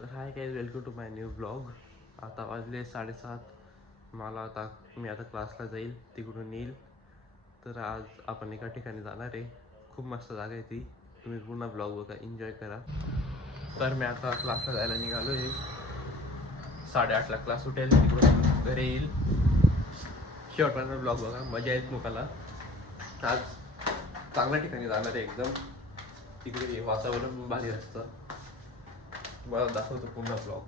High guys, welcome to my new blog. आता वाजले 7:30. मी आता क्लासला जाईल, तिकडून येईल. तर आज आपण एका ठिकाणी जाणार आहे. खूप मस्त जागा आहे ती. तुम्ही पूर्ण ब्लॉग बघा, एन्जॉय करा. तर मी आता क्लासला जायला निघालो आहे. 8:30ला क्लास सुटेल, तिकडून घरी येईल. शेवटपर्यंत ब्लॉग बघा, मजा येईल तुम्हाला. आज चांगल्या ठिकाणी जाणार आहे एकदम. तिकडे वातावरण भारी असतं. मला दाखवतो पूर्ण ब्लॉग.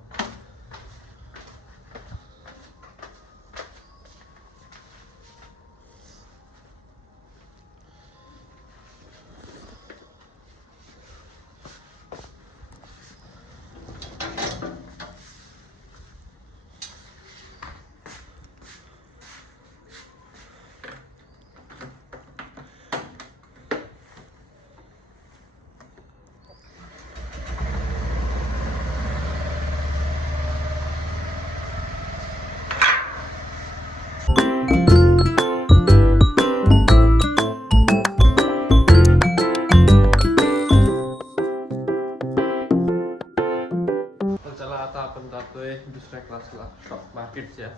तर चला, आता आपण जातोय दुसऱ्या क्लासला, शॉप मार्केटच्या.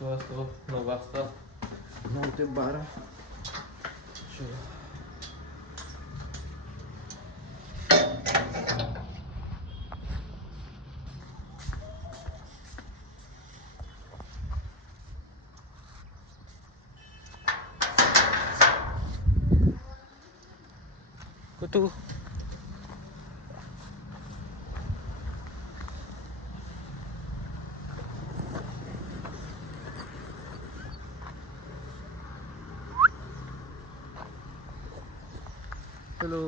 तो असतो 9 वाजता, 9 ते 12. तू हॅलो.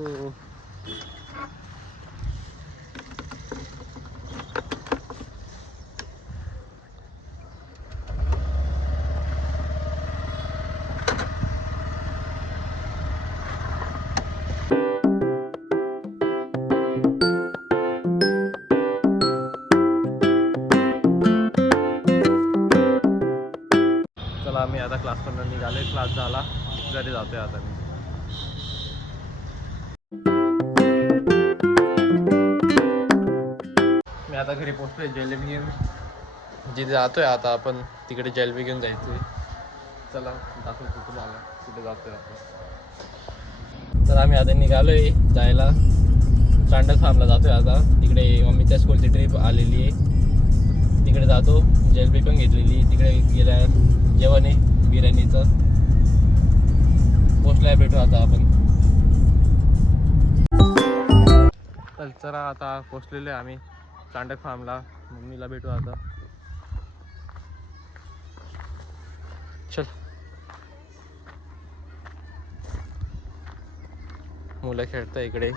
चला, मी आता क्लासमधून निघालोय. क्लास झाला, घरी जातोय आता मी. मी आता घरी पोहोचतोय. जिलेबी घेऊन जिथे जातोय आता आपण, तिकडे जिलेबी घेऊन जायचोय. चला, दाखवतो तुम्हाला कुठे जातोय आपण. तर आम्ही आता निघालोय जायला. चांडक फार्मला जातोय आता. तिकडे मम्मीच्या स्कूलची ट्रिप आलेली आहे, तिकडे जातो. जिलेबी पण घेतलेली. तिकडे गेल्यावर जेवण आहे बिर्याणीचं. पोचलाय, भेटू आता आपण. तर चला, आता पोचलेलो आहे आम्ही चांडक फार्मला. मम्मीला भेटू आता. चल. मुलं खेळतं इकडे.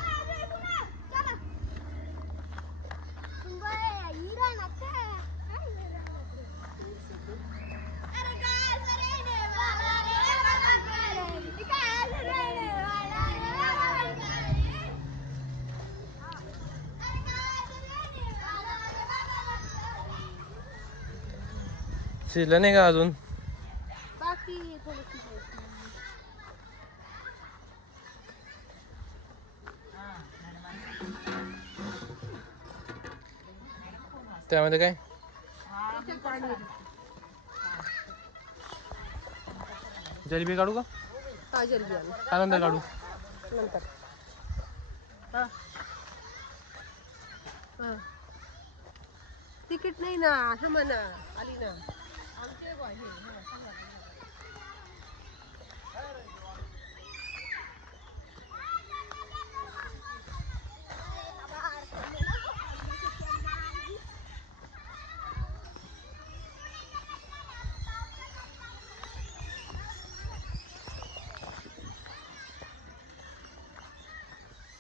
शिजलं नाही का अजून? त्यामध्ये काय जिलेबी काढू का? हा, जल्दी आलो. काय नंतर काढू? नंतर. हा. हा. तिकीट नाही ना, थांबा ना, आली ना. आमचे बॉय हे, हा, सांगा.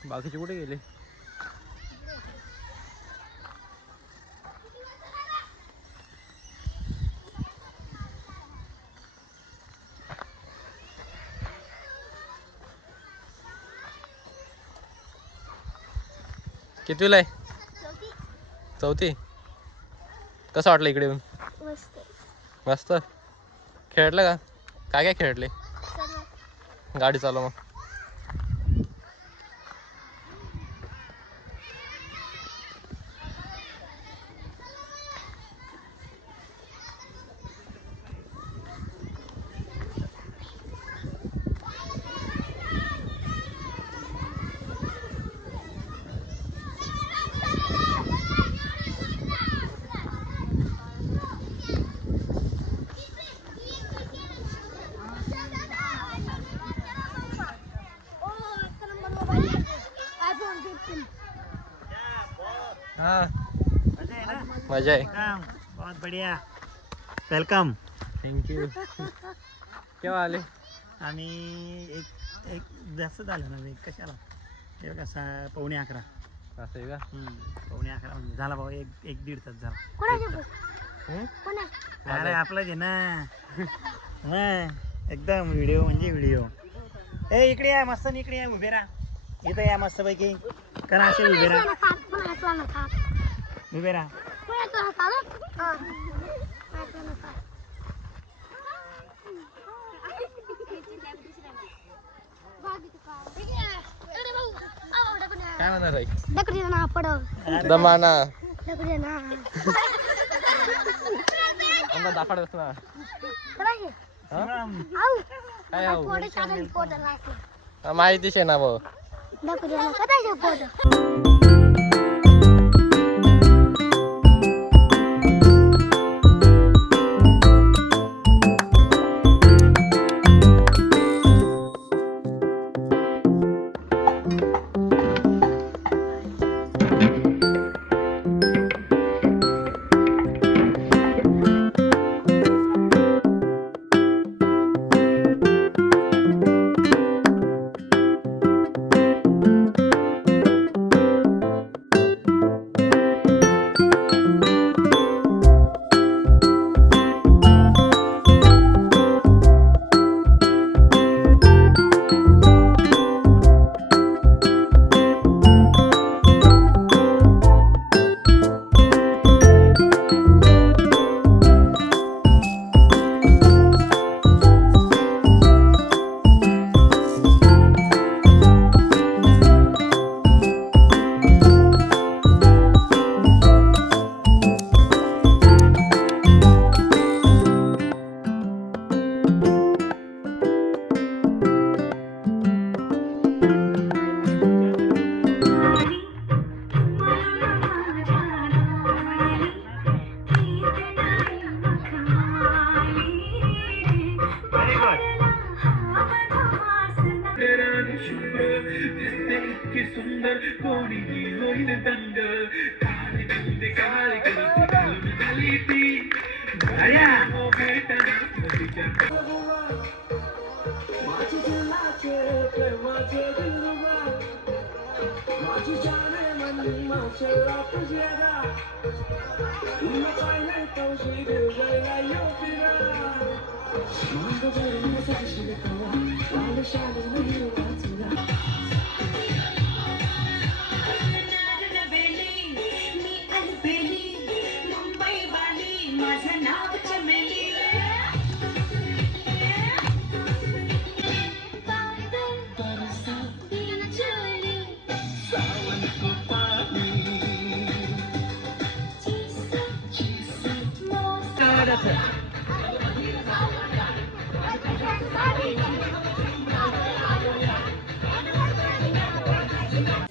बाकीचे कुठे गेले? कितवीला आहे? चौथी. कसं वाटलं इकडे येऊन? मस्त. खेळलं का? काय काय खेळले? गाडी चालव मग. हाँ मजा है ना? मजा आहे. बहुत बढ़िया. वेलकम. थँक्यू. केव्हा आले? आम्ही एक जास्त झालं ना वेळ कशाला हे बघा 11:45. असं आहे का? 11:45 म्हणजे झाला भाऊ एक दीड तास झाला. हं? अरे आपलं जे ना एकदम व्हिडिओ म्हणजे व्हिडिओ. ए इकडे या मस्त इकडे या उभे राहा इथं या मस्त पैकी करा असे उभे राहा उभे राहा. काय म्हणणार आहे? अरे दमाना आम्हाला दाखवत ना. शिवम, काय माहितीच आहे ना भाऊ.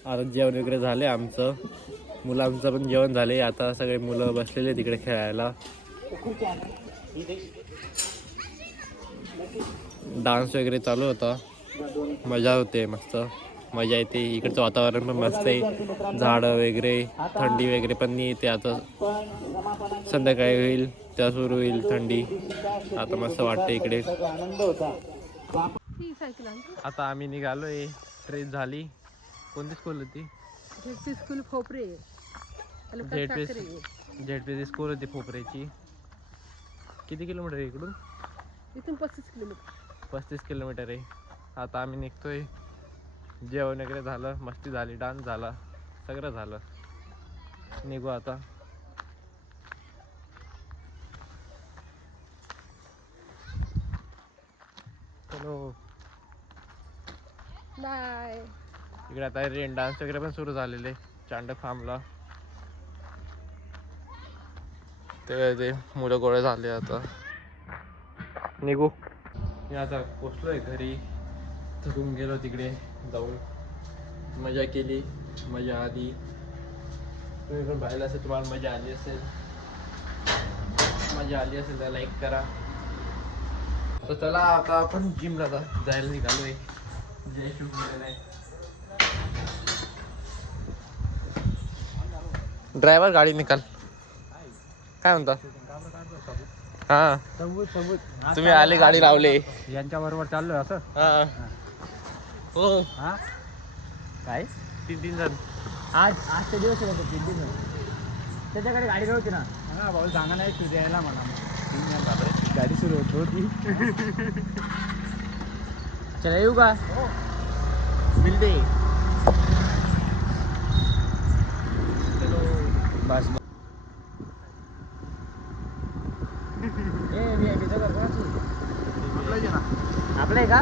आता जेवण वगैरे झाले आमचं. मुलांचं पण जेवण झाले. आता सगळे मुलं बसलेले तिकडे खेळायला. डान्स वगैरे चालू होता. मजा होते मस्त. मजा येते. इकडचं वातावरण पण मस्त आहे. झाडं वगैरे थंडी वगैरे पण नाही येते. आता संध्याकाळी होईल त्या सुरू होईल थंडी. आता मस्त वाटतं इकडे. आता आम्ही निघालोय. ट्रेन झाली. कोणती स्कूल होती? स्कूल खोपरे झेडपीची स्कूल होती खोपरेची. किती किलोमीटर आहे इकडून? इथून 35 किलोमीटर. 35 किलोमीटर आहे. आता आम्ही निघतोय. जेवण वगैरे झालं. मस्ती झाली. डान्स झाला. सगळं झालं. निघू आता. चलो. बाय. इकडे आता रेन डान्स वगैरे पण सुरू झालेले. चांडक फार्मला ते मुलं गोळे झाले. आता निघू. मी आता पोचलोय घरी. थकून गेलो तिकडे जाऊन. मजा केली. मजा आली. तुम्ही पण पाहिलं असेल. तुम्हाला मजा आली असेल. मजा आली असेल तर लाईक करा. तर चला आता आपण जिमला जायला निघालोय. जय शिव. ड्रायव्हर गाडी निकाल. काय म्हणता? हा तुम्ही आले गाडी लावले यांच्या बरोबर चाललोय असं. हा हो हा काय 3 जण. आजचे दिवस होते 3 जण. त्याच्याकडे गाडी नव्हती ना. हा भाऊ सांगा नाही तू द्यायला म्हणा. गाडी सुरू होत होती. चला येऊ का? मिलते. बस आपलं आहे का?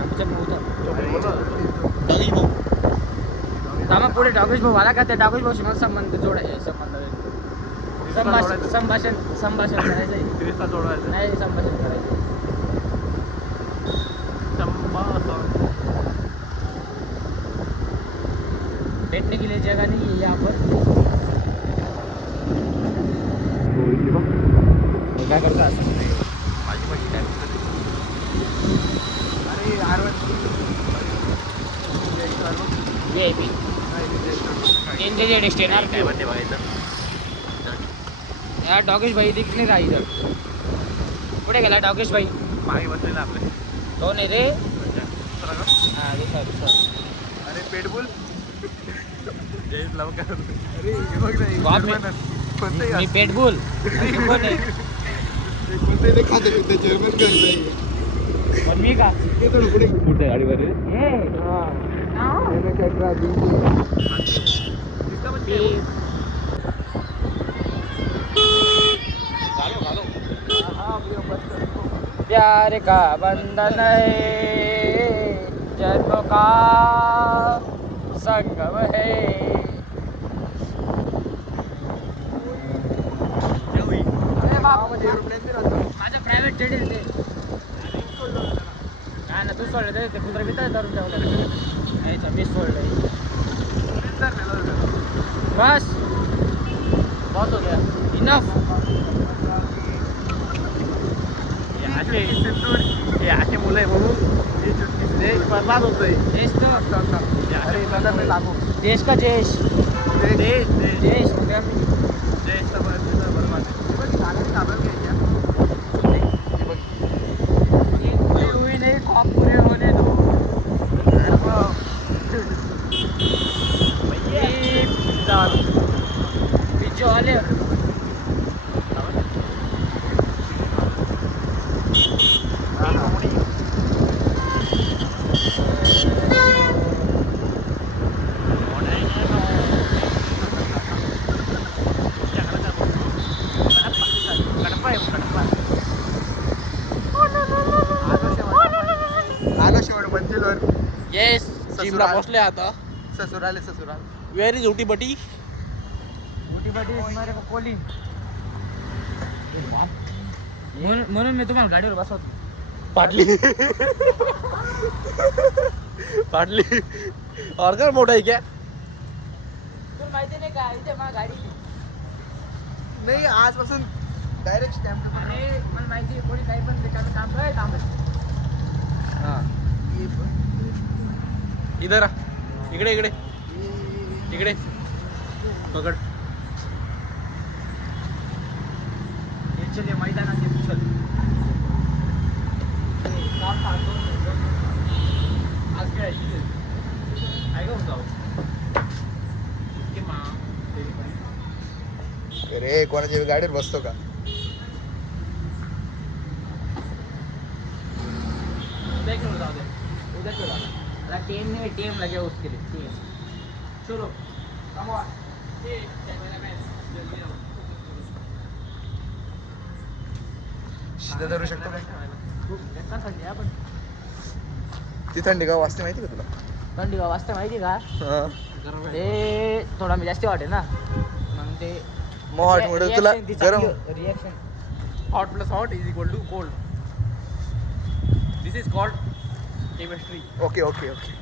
आमच्या पुढे डागेश भाऊ आला का? त्या डागेश भाऊ मग संबंध संभाषण करायचं नाही. संभाषण करायचं. बैठने के लिए जगह नहीं है यहाँ पर. काय करता? VIP यार डॉगेश भाई दिख नहीं रहा इधर. कुठे गेला डॉगेश भाई? मागे बसलेला आपले. तो नाही रे. हा दुसरा. अरे पेटबुल. अरे बघ ना मी पेटबुल. मी का पुढच्या गाडीवर प्यार का बंधन है, जन्म का संगम है. माझं प्रायव्हेट जेट आहे ते. काय ना तू सोडलं ते कुत्रा बित्रा धरून ठेवलं. मी सोडलं. बस बहुत हो गया. इनफ. असे मुलं आहे म्हणून देश बर्बाद होतोय. देश का देश देश देश हो गया. देश बर्बाद हुई नहीं ख्वाब पूरे होने दो. पिज्जा वाले येस जिमला पोचले आता. ससुराल वेर इज उटी बटी. हमारे को कोली. म्हणून मी तुम्हाला गाडीवर बसवतो. पाटली और काय मोठा आहे क्या? तुला माहिती नाही का इथे माझी गाडी नाही आजपासून डायरेक्ट स्टॅम्प. अरे मला माहिती आहे कोणी काही पण रिकामी काम काय थांबत. हा इधर इकडे पकड. चले मैदानात चल. आज खेळायची ऐका जाऊ. अरे कोणाच्या गाडीवर बसतो का? उद्या खेळू जाऊ दे. उद्या खेळू आता. टीम लगे उसके लिए. टीम चलो कम ऑन. शिदा धरू शकतो का? थंडी आपण ती थंडी का वाजते माहिती का तुला? थंडी का वाजता माहिती का? ते थोडा मी जास्त वाटे ना मग ते मग हॉट मुळे तुला गरम. Reaction. Hot plus hot is equal to cold. This is called chemistry. Okay okay okay.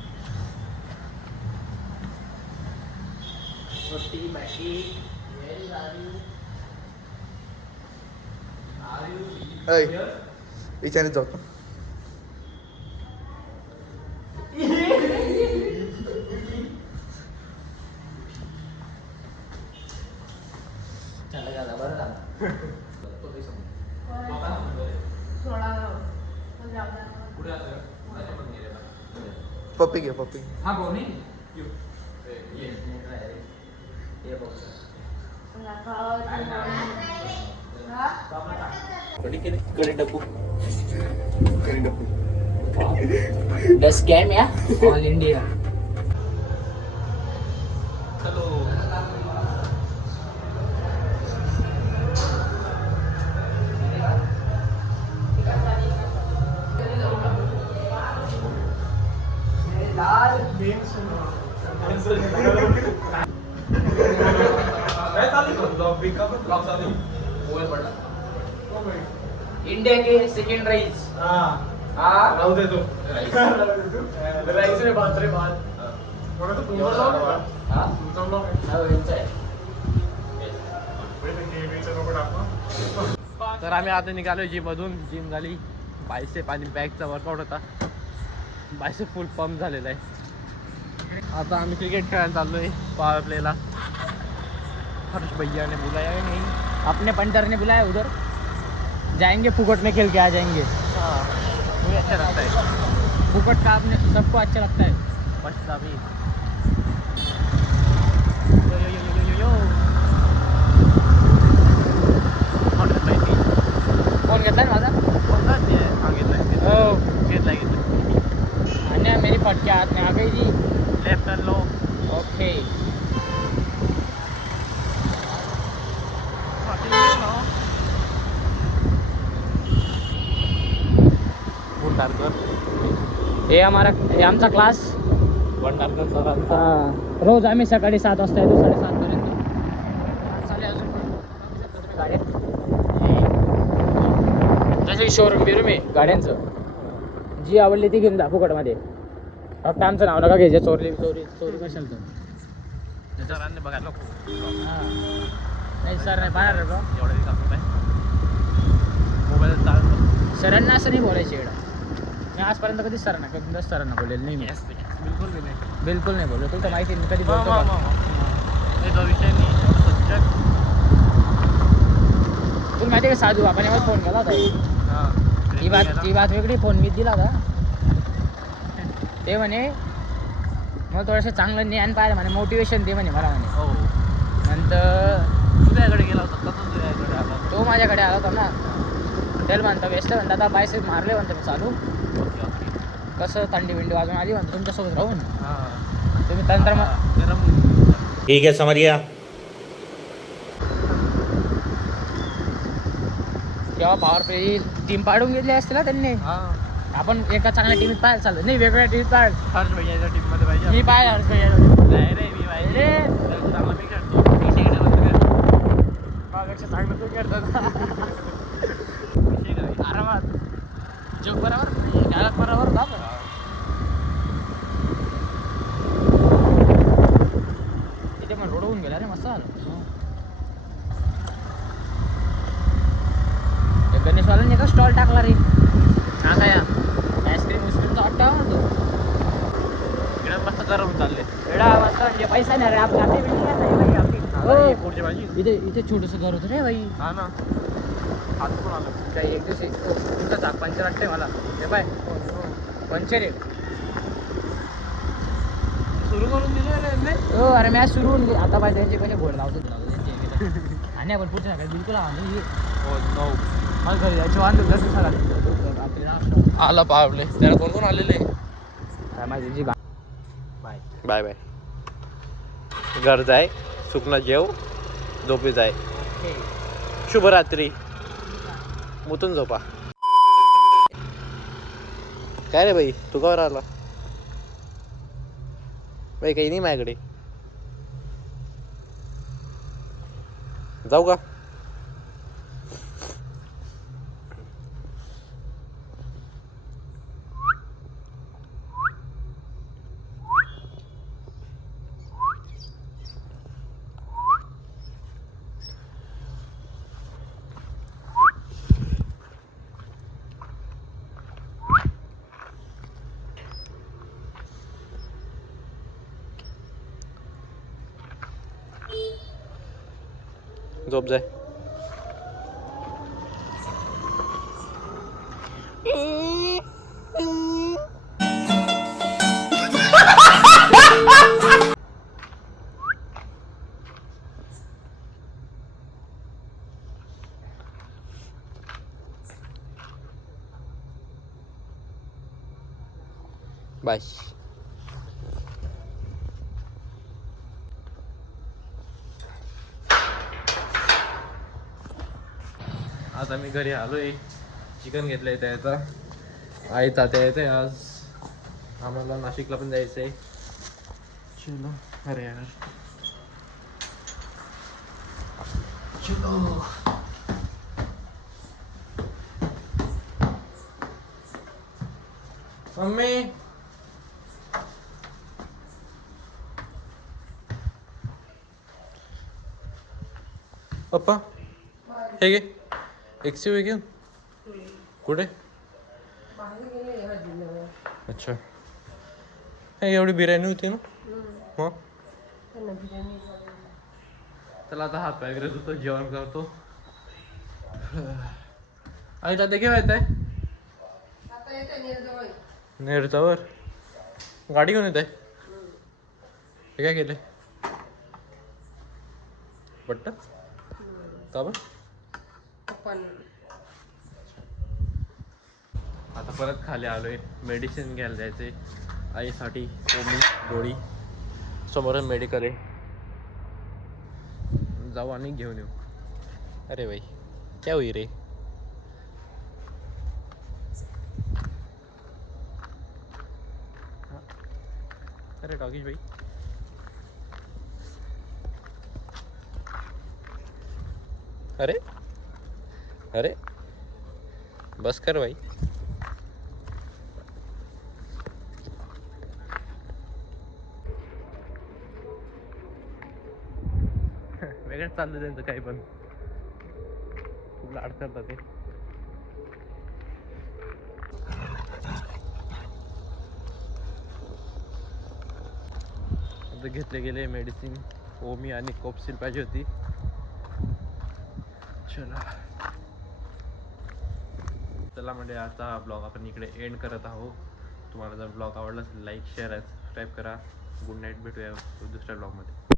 विचारित जाऊ. पप्पी घे पप्पी. The scam, yeah? All India. India के सेकंड राइस. राहू दे तो. राईस रे बात रे बात. तर आम्ही आता निघालो जिममधून. जिम झाली, बायसेप आणि बॅकचा वर्कआउट होता. बायसेप फुल पंप झालेला आहे. आता आम्ही क्रिकेट खेळायला चाललोय पॉवर प्लेला. हर्ष भैया ने बुलाया है नहीं. अपने पंटर ने बुलाया उधर. जाएंगे फुकट में खेल के आ जाएंगे. हाँ मुझे अच्छा लगता है. फुकट का आपने सबको अच्छा लगता है. मस्त अभी फोन घेतला ना माझा. हो घेतला आणि मेरी फटके हाथ में आ गई थी. Left turn low. ओके. हे आमचा क्लास. भंडारकर सरांचा. रोज आम्ही सकाळी 7 वाजता येतो 7:30 पर्यंत. जसे शोरूम बिरूम आहे गाड्यांचं. जी आवडली ती घेऊन जा फुकटमध्ये. फक्त आमचं नाव नका घ्यायचं. चोरी कशाल तर. सरांनी बघायला हां नाही सर नाही पाहणार रे बा. एवढं काम काय मोबाईल चालतो. सरांना असं नाही बोलायचं इकडं. मी आजपर्यंत कधीच सरांना बोलेल नाही. मी बिलकुल भी नाही. बिलकुल नाही बोललो. तुला तर माहिती आहे मी कधी बोलतो का? नाही तो विषय नाही. सब्जेक्ट तुला माहिती आहे का साधू आपण यावर फोन केला होता. हां ती बात वेगळी. फोन मी दिला होता. ते म्हणे मला थोडंसं चांगलं ज्ञान पाहिलं म्हणे. मोटिवेशन दे म्हणे मला म्हणे. हो नंतर तुझ्याकडे गेला होता. तसंच तुझ्याकडे आला. तो माझ्याकडे आला होता ना. त्याला म्हणतो बेस्ट म्हणतो आता बायसेप मारले म्हणतो मी चालू. Okay okay. कसं थंडी बिंडी वाजून आली म्हणतो तुमच्यासोबत राहून. हां तुम्ही तंत्र गरम. ठीक है समझ गया. तेव्हा पॉवर प्ले टीम पाडून घेतली असते ना त्यांनी. हां आपण एका चांगल्या टीमीत पाहायला चाललं नाही. वेगवेगळ्या टीमीत पाहायला. हर्ष भैयाच्या टीममध्ये पाहिजे. मी पाहायला हर्ष भैया नाही रे मी पाहिजे. चांगला मी खेळतो. विषय माझ्यापेक्षा चांगलं तू करतो आरामात. जोक बरोबर डायलॉग बरोबर होता पण. इथे पण रोड होऊन गेला रे. मस्त झालं. गणेशवाल्यांनी का स्टॉल टाकला रे. हा काय आईस्क्रीम विस्क्रीमचा हॉट टाका म्हणतो. इकडे मस्त गरम चालले. एवढा मस्त म्हणजे पैसा नाही रे आपल्या आपली बिल्डिंग आहे आपली. हो. पुढची भाजी. इथे छोटंसं घर होतं रे बाई. हा ना. आज पण आलं. काही एक दिवशी तुमचा चाक पंचर वाटतंय मला. हे पाय पंचर आहे. सुरू करून दिले रे. हो अरे मॅच सुरू होऊन गेली. आता पाहिजे त्यांचे कसे घोड लावतो आणि आपण पुढच्या सकाळी बिलकुल आवाज हो नो. मला घरी जायची वांधू घर दिसायला आपल्याला आला पावले. त्याला कोण कोण आलेले. काय माझी जी बाय बाय बाय. घर जाय. सुकना जेव. झोपी जाय. शुभरात्री. मुतून झोपा. काय रे बाई तू का आला. बाई काही नाही माझ्याकडे. जाऊ का. झोप जाय. बाय. आता मी घरी आलोय. चिकन घेतलंय त्याचा. आई तात्या येते आज. आम्हाला नाशिकला पण जायचंय. चलो. अरे यार. चलो. मम्मी. पप्पा हे घे. एक्सिव आहे घेऊन. कुठे? अच्छा. हे एवढी बिर्याणी होती ना. हो. चला आता हात पाय धुतो, जेवण करतो. आणि दादा केव्हा येत आहे? नेरजावर गाडी घेऊन येत आहे. हे काय केलंय? पट्ट का बरं? आता परत खाली आलोय. मेडिसिन घ्यायला जायचंय आईसाठी. ओमी गोळी समोर मेडिकल आहे. जाऊ आणि घेऊन येऊ. अरे भाई क्या हुई रे? अरे डॉगीश भाई. अरे अरे बस कर भाई. वेगळंच चाललं त्यांचं काही पण. खूप लाड करतात ते. आता घेतले गेले मेडिसिन. ओमी आणि कोपसील पाहिजे होती. चला म्हणजे आजचा हा ब्लॉग आपण इकडे एंड करत आहोत. तुम्हाला जर ब्लॉग आवडला असेल लाईक शेअर आणि सबस्क्राईब करा. Good night. भेटूया दुसऱ्या ब्लॉगमध्ये.